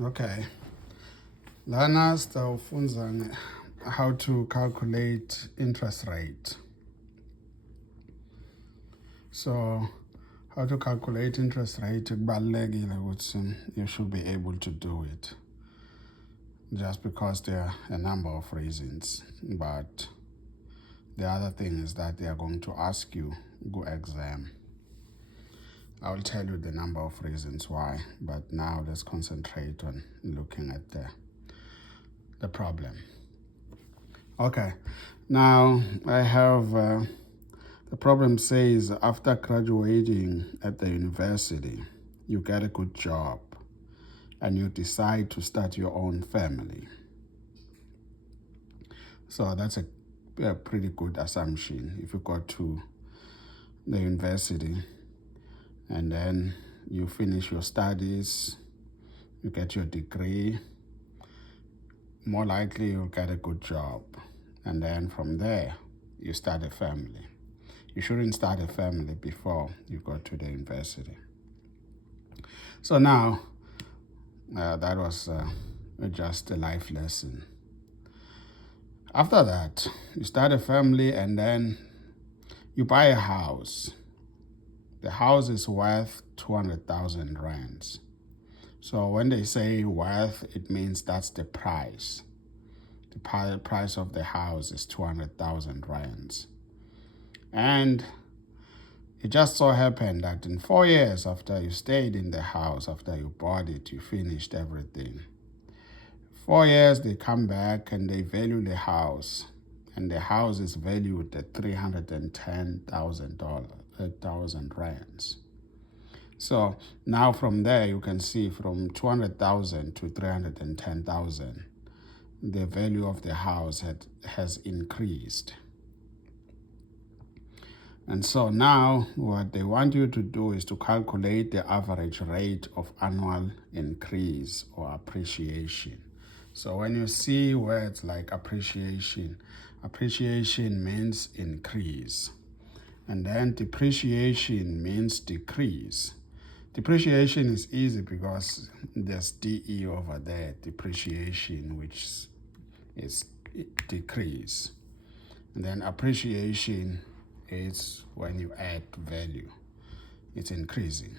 Okay. Lana sitawufunza how to calculate interest rate. So, how to calculate interest rate kubalulekile ukuthi you should be able to do it. Just because there are a number of reasons, but the other thing is that they are going to ask you go exam. I will tell you the number of reasons why, but now let's concentrate on looking at the problem. Okay, now I have the problem says after graduating at the university, you get a good job and you decide to start your own family. So that's a pretty good assumption. If you go to the university and then you finish your studies, you get your degree, more likely you'll get a good job. And then from there, you start a family. You shouldn't start a family before you go to the university. So now, that was just a life lesson. After that, you start a family and then you buy a house. The house is worth 200,000 rands. So when they say worth, it means that's the price. The price of the house is 200,000 rands. And it just so happened that in 4 years after you stayed in the house, after you bought it, you finished everything. 4 years, they come back and they value the house. And the house is valued at 310,000 rands. So now from there, you can see from 200,000 to 310,000, the value of the house has increased. And so now what they want you to do is to calculate the average rate of annual increase or appreciation. So when you see words like appreciation means increase. And then depreciation means decrease. Depreciation is easy because there's DE over there, depreciation, which is decrease. And then appreciation is when you add value. It's increasing.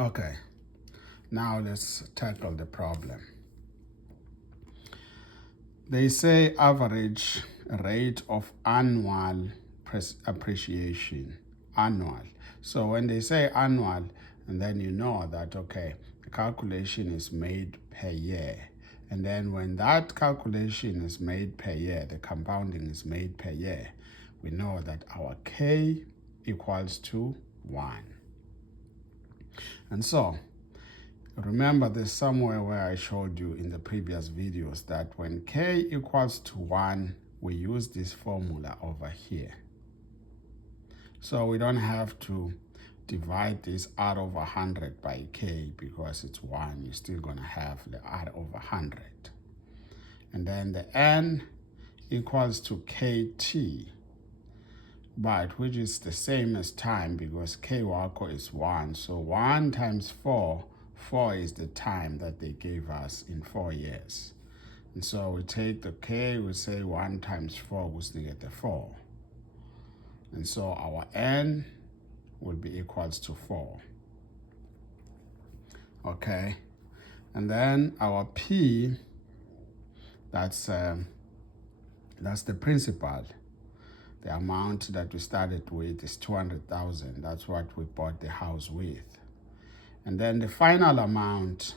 Okay, now let's tackle the problem. They say average rate of annual appreciation, annual. So when they say annual, and then you know that, okay, the calculation is made per year. And then when that calculation is made per year, the compounding is made per year, we know that our K equals to 1. And so, remember this somewhere where I showed you in the previous videos that when K equals to 1, we use this formula over here. So we don't have to divide this R over 100 by K because it's 1. You're still going to have the R over 100. And then the N equals to KT, but which is the same as time because K wako is 1. So 1 times 4, 4 is the time that they gave us in 4 years. And so we take the K, we say 1 times 4 was to get the 4. And so our N will be equals to 4. Okay. And then our P, that's the principal. The amount that we started with is 200,000. That's what we bought the house with. And then the final amount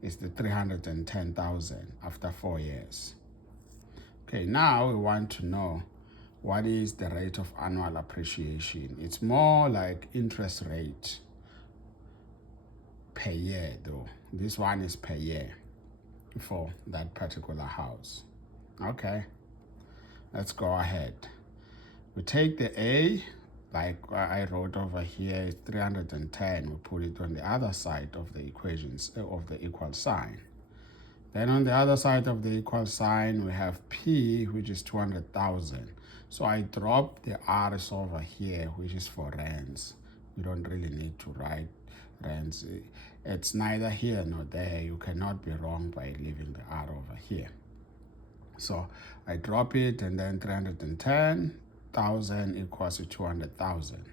is the 310,000 after 4 years. Okay, now we want to know what is the rate of annual appreciation. It's more like interest rate per year though. This one is per year for that particular house. Okay, let's go ahead. We take the A, like I wrote over here, it's 310. We put it on the other side of the equations, of the equal sign. Then on the other side of the equal sign, we have P, which is 200,000. So I drop the R's over here, which is for rands. You don't really need to write rands. It's neither here nor there. You cannot be wrong by leaving the R over here. So I drop it, and then 310,000 equals to 200,000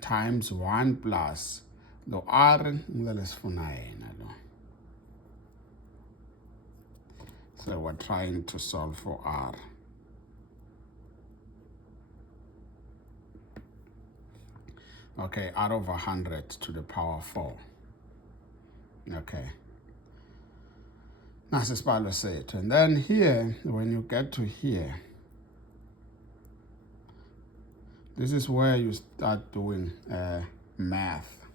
times 1 plus the R. So we're trying to solve for R. Okay, R over 100 to the power 4. Okay. That's isibalo sethu. And then here, when you get to here, this is where you start doing math.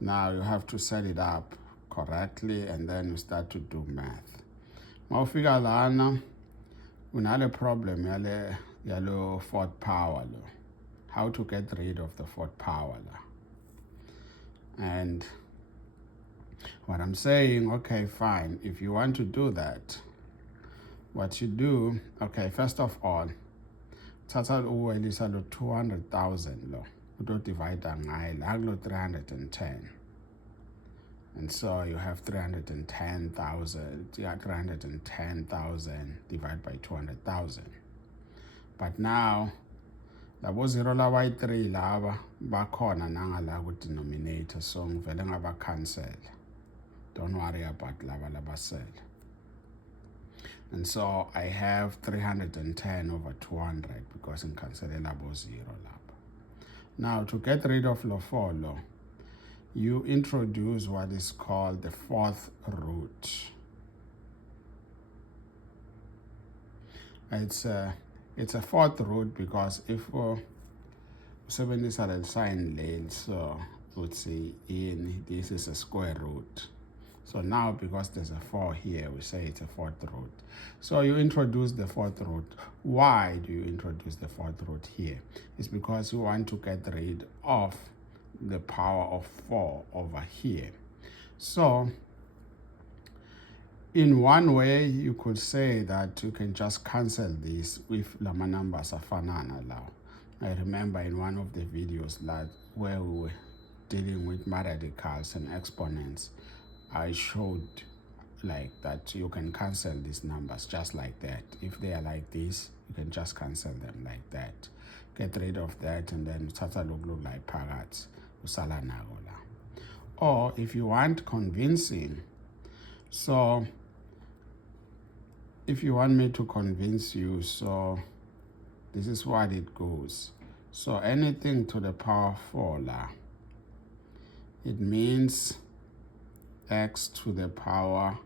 Now you have to set it up correctly, and then you start to do math. Mawufika lana, unale problem yalo fourth power lo. How to get rid of the fourth power la. And what I'm saying, okay, fine. If you want to do that, what you do, okay, first of all, thatha uwelisa lo 200,000 lo. Uto divide ngayo la kulo 310. And so you have 310,000, yeah, 310,000 divided by 200,000. But now, labo 0 laba 3 laba bakhona nangala ku denominator, so ngivele ngaba cancel. Don't worry about laba cell. And so I have 310 over 200 because in cancel labo 0 laba. Now to get rid of lo 4 lo, you introduce what is called the fourth root. It's a fourth root because if usebenzisa le sign leli, so let's say this is a square root. So now because there's a 4 here, we say it's a fourth root. So you introduce the fourth root. Why do you introduce the fourth root here? It's because you want to get rid of the power of 4 over here. So in one way, you could say that you can just cancel this with lama numbers afanana now. I remember in one of the videos where we were dealing with radicals and exponents, I showed like that you can cancel these numbers just like that. If they are like this, you can just cancel them like that. Get rid of that, and then uthatha loku like phakathi usala nako la. Or if you want convincing, so if you want me to convince you, so this is what it goes. So anything to the power 4 la, it means x to the power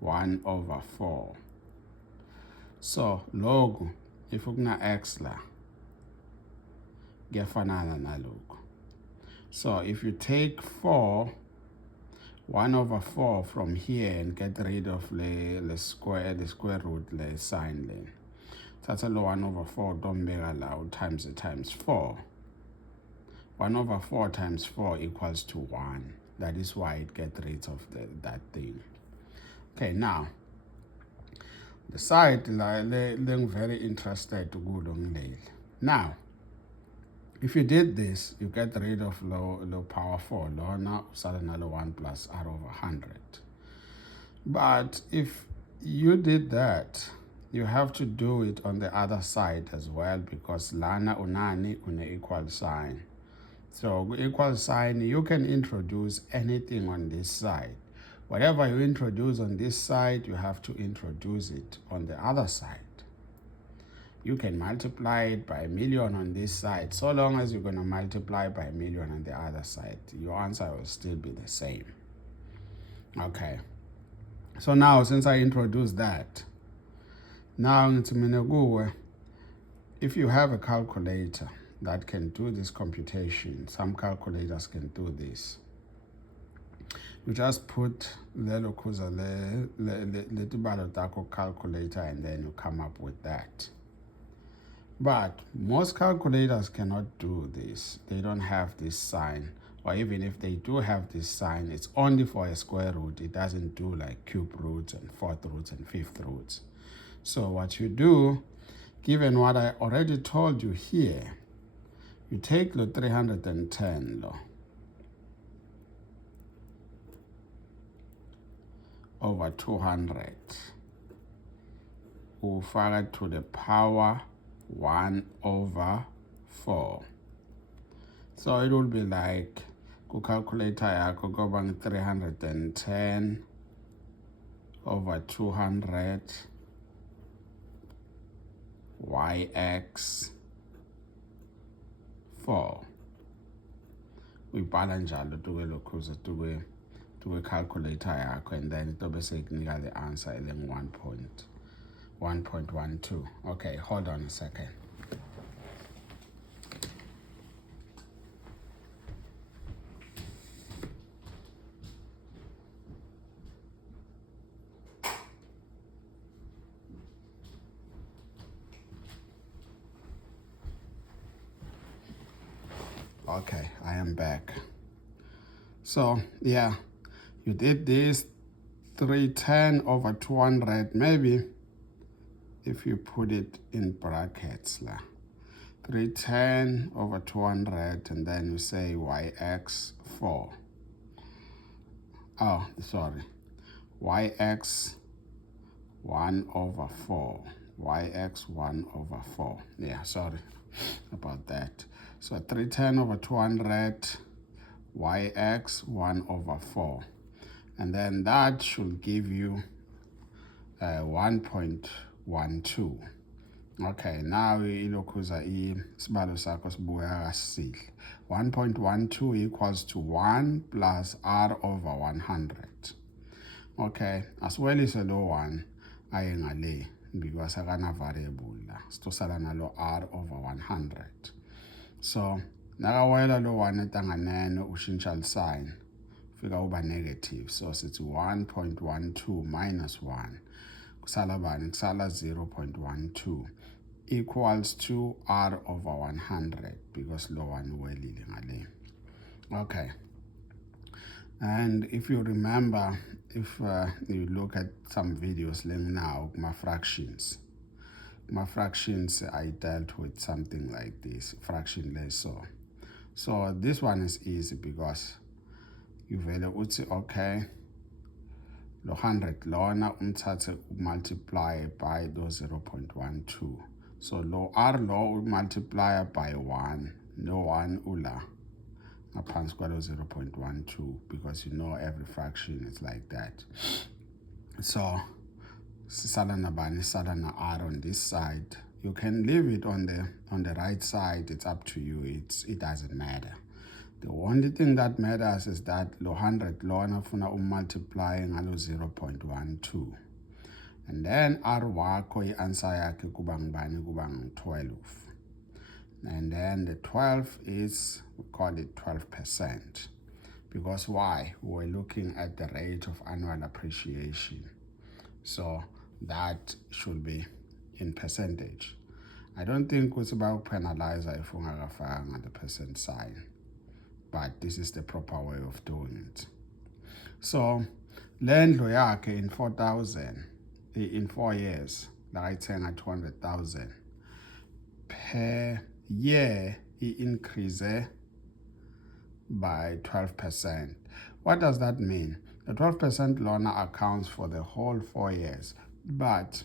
1 over 4. So logo, if ukuna x la, kuyafanana nalogo. So if you take 1 over 4 from here and get rid of the square root, the sign then. That's a 1 over 4 don't make allowed times 4. 1 over 4 times 4 equals to 1. That is why it gets rid of that thing. Okay, now the side they're very interested to go long. Now, if you did this, you get rid of low power 4. Low now, another 1 plus R over 100. But if you did that, you have to do it on the other side as well, because lana unani une equal sign. So equal sign, you can introduce anything on this side. Whatever you introduce on this side, you have to introduce it on the other side. You can multiply it by 1,000,000 on this side. So long as you're going to multiply by 1,000,000 on the other side, your answer will still be the same. Okay. So now, since I introduced that, now if you have a calculator that can do this computation, some calculators can do this. You just put the calculator, and then you come up with that. But most calculators cannot do this. They don't have this sign. Or even if they do have this sign, it's only for a square root. It doesn't do like cube roots and fourth roots and fifth roots. So what you do, given what I already told you here, You take the 310 lo, over 200. Ufaka to the power 1 over 4. So it will be like, calculator yakho kuba 310 over 200 yx 4. Uyibhala njalo tuke lokhuza tuke calculator yakho, and then itobe sekunika the answer eling 1.12. Okay, hold on a second. Okay, I am back. So yeah, you did this 310 over 200. Maybe if you put it in brackets, 310 over 200, and then you say yx 4. Oh, sorry, yx 1 over 4. Yx 1 over 4. Yeah, sorry about that. So 310 over 200, yx 1 over 4. And then that should give you 1.12. Okay, now ilokhuza isibalo sakho sibuya kasihle. 1.12 equals to 1 plus r over 100. Okay, as well as a low one, aye ngale because akana variable la. Sitosala nalo r over 100. So nakawela lo 1 etanganene ushintsha sign, fika uba negative. So it's 1.12 minus 1. Kusala bani? Kusala 0.12 equals to r over 100 because lo 1 welile ngale. Okay. And if you remember, if you look at some videos now, my fractions, I dealt with something like this, fractionless. So this one is easy because you value uthi okay, lo 100 lona umthathe multiply by those 0.12. So lo r lo multiply by 1, no 1 ula ngaphansi kwalo 0.12, because you know every fraction is like that. So sisala nabani? Sisala na r on this side. You can leave it on the right side. It's up to you. It doesn't matter. The only thing that matters is that lo 100 lona funa multiply ngalo 0.12. And then r wakho i-answer yakhe kuba ngibani? Kuba 12. And then the 12 is, we call it 12%. Because why? We're looking at the rate of annual appreciation. So that should be in percentage. I don't think it's about penalizer if ungakafanga the percent sign. But this is the proper way of doing it. So lendlo yakhe in 4,000, in 4 years, like I 200,000 per year, he increase by 12%. What does that mean? The 12% loan accounts for the whole 4 years, but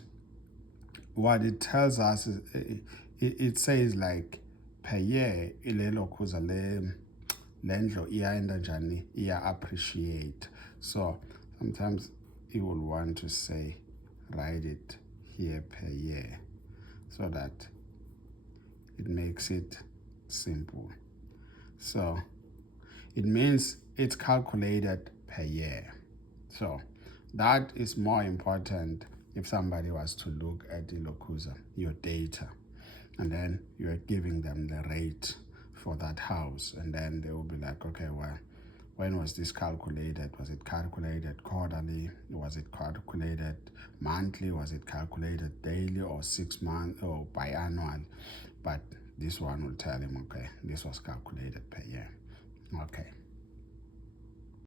what it tells us is it says like per year ilelo khuza lendlo iyaenda njani, iya appreciate. So sometimes you will want to say write it here per year so that it makes it simple. So it means it's calculated per year. So that is more important if somebody was to look at the lokuza, your data, and then you're giving them the rate for that house, and then they will be like, okay, well, when was this calculated? Was it calculated quarterly? Was it calculated monthly? Was it calculated daily or 6 months or biannual? But this one will tell him, okay, this was calculated per year. Okay.